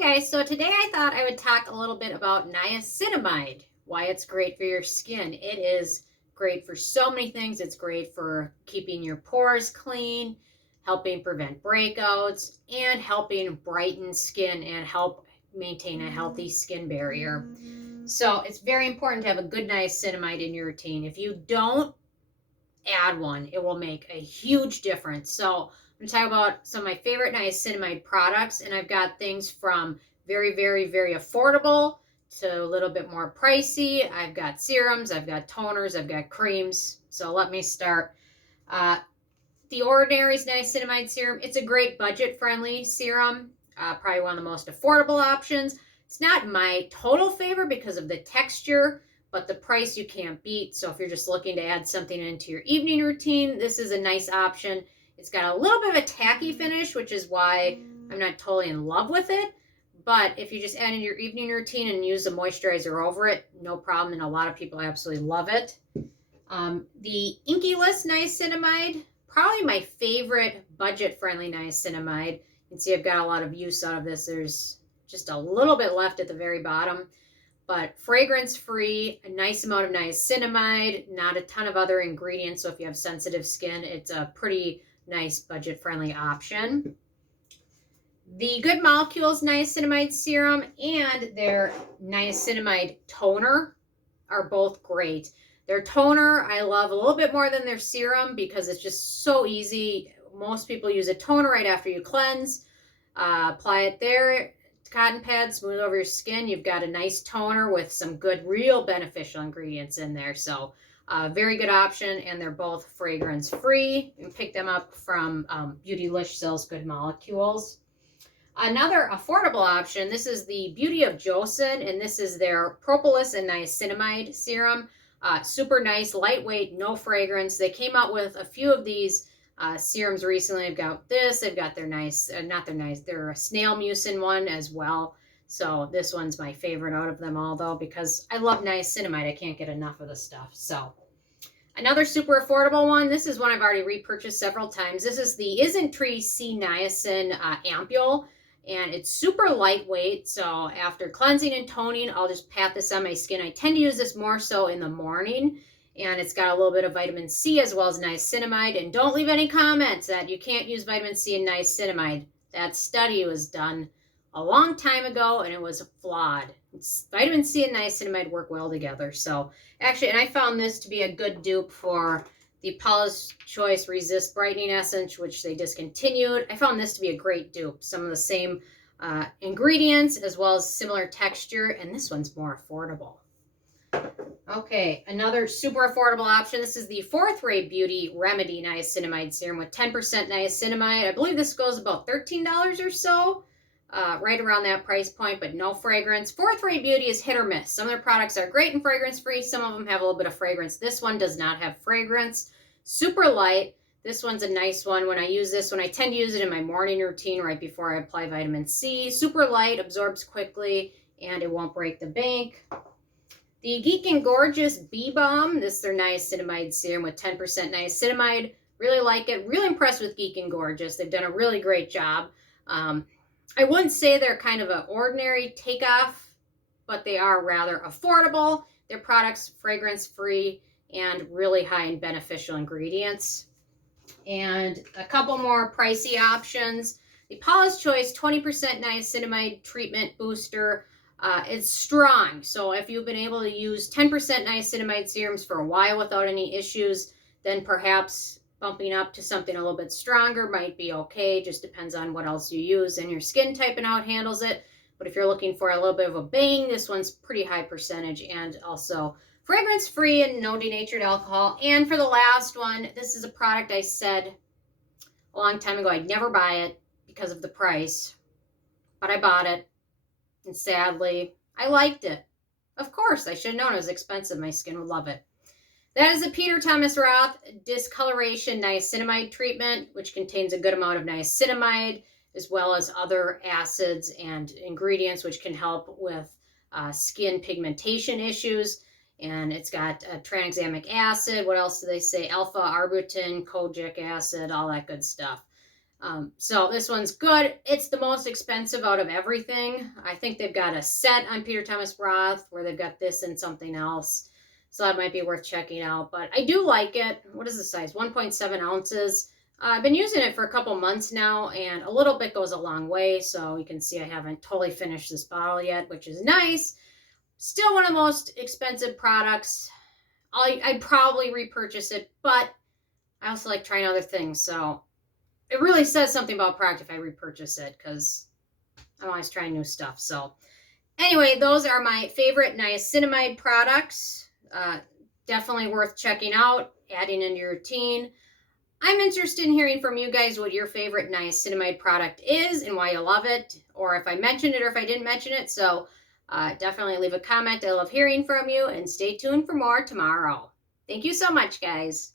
Hey guys, so today I thought I would talk a little bit about niacinamide, why it's great for your skin. It is great for so many things. It's great for keeping your pores clean, helping prevent breakouts, and helping brighten skin and help maintain a healthy skin barrier. So it's very important to have a good niacinamide in your routine. If you don't add one, it will make a huge difference. So I'm going to talk about some of my favorite niacinamide products, and I've got things from very, very, very affordable to a little bit more pricey. I've got serums, I've got toners, I've got creams. So let me start. The Ordinary's niacinamide serum, it's a great budget-friendly serum, probably one of the most affordable options. It's not my total favorite because of the texture, but the price you can't beat. So if you're just looking to add something into your evening routine, this is a nice option. It's got a little bit of a tacky finish, which is why I'm not totally in love with it. But if you just add in your evening routine and use the moisturizer over it, no problem. And a lot of people absolutely love it. The Inky List niacinamide, probably my favorite budget-friendly niacinamide. You can see I've got a lot of use out of this. There's just a little bit left at the very bottom. But fragrance-free, a nice amount of niacinamide, not a ton of other ingredients. So if you have sensitive skin, it's a pretty nice budget-friendly option. The Good Molecules niacinamide serum and their niacinamide toner are both great. Their toner I love a little bit more than their serum because it's just so easy. Most people use a toner right after you cleanse. Apply it there. Cotton pad, smooth over your skin. You've got a nice toner with some good, real beneficial ingredients in there. So very good option, and they're both fragrance free. You can pick them up from Beauty List sells Good Molecules. Another affordable option, this is the Beauty of Joan, and this is their Propolis and Niacinamide serum. Super nice, lightweight, no fragrance. They came out with a few of these serums recently. I've got this. They've got their their snail mucin one as well. So this one's my favorite out of them all, though, because I love niacinamide. I can't get enough of the stuff. So another super affordable one. This is one I've already repurchased several times. This is the Isntree C-Niacin Ampoule, and it's super lightweight. So after cleansing and toning, I'll just pat this on my skin. I tend to use this more so in the morning. And it's got a little bit of vitamin C as well as niacinamide. And don't leave any comments that you can't use vitamin C and niacinamide. That study was done a long time ago and it was flawed. Vitamin C and niacinamide work well together. So actually, and I found this to be a good dupe for the Paulas Choice Resist Brightening Essence, which they discontinued. I found this to be a great dupe. Some of the same ingredients as well as similar texture. And this one's more affordable. Okay, another super affordable option. This is the Fourth Ray Beauty Remedy Niacinamide Serum with 10% niacinamide. I believe this goes about $13 or so, right around that price point, but no fragrance. Fourth Ray Beauty is hit or miss. Some of their products are great and fragrance-free. Some of them have a little bit of fragrance. This one does not have fragrance. Super light. This one's a nice one. When I use this, when I tend to use it in my morning routine right before I apply vitamin C. Super light, absorbs quickly, and it won't break the bank. The Geek Gorgeous bbomb, this is their niacinamide serum with 10% niacinamide. Really like it. Really impressed with Geek Gorgeous. They've done a really great job. I wouldn't say they're kind of an ordinary takeoff, but they are rather affordable. Their products fragrance-free and really high in beneficial ingredients. And a couple more pricey options. The Paulas Choice 20% niacinamide treatment booster. It's strong, so if you've been able to use 10% niacinamide serums for a while without any issues, then perhaps bumping up to something a little bit stronger might be okay. Just depends on what else you use and your skin type and how it handles it. But if you're looking for a little bit of a bang, this one's pretty high percentage and also fragrance-free and no denatured alcohol. And for the last one, this is a product I said a long time ago I'd never buy it because of the price, but I bought it. And sadly, I liked it. Of course, I should have known it was expensive. My skin would love it. That is the Peter Thomas Roth Discoloration Niacinamide Treatment, which contains a good amount of niacinamide, as well as other acids and ingredients, which can help with skin pigmentation issues. And it's got tranexamic acid. What else do they say? Alpha-arbutin, kojic acid, all that good stuff. So this one's good. It's the most expensive out of everything. I think they've got a set on Peter Thomas Roth where they've got this and something else. So that might be worth checking out. But I do like it. What is the size? 1.7 ounces. I've been using it for a couple months now, and a little bit goes a long way. So you can see I haven't totally finished this bottle yet, which is nice. Still one of the most expensive products. I'd probably repurchase it, but I also like trying other things. So it really says something about product if I repurchase it, because I'm always trying new stuff. So anyway, those are my favorite niacinamide products. Definitely worth checking out, adding into your routine. I'm interested in hearing from you guys what your favorite niacinamide product is and why you love it, or if I mentioned it or if I didn't mention it. So definitely leave a comment. I love hearing from you, and stay tuned for more tomorrow. Thank you so much, guys.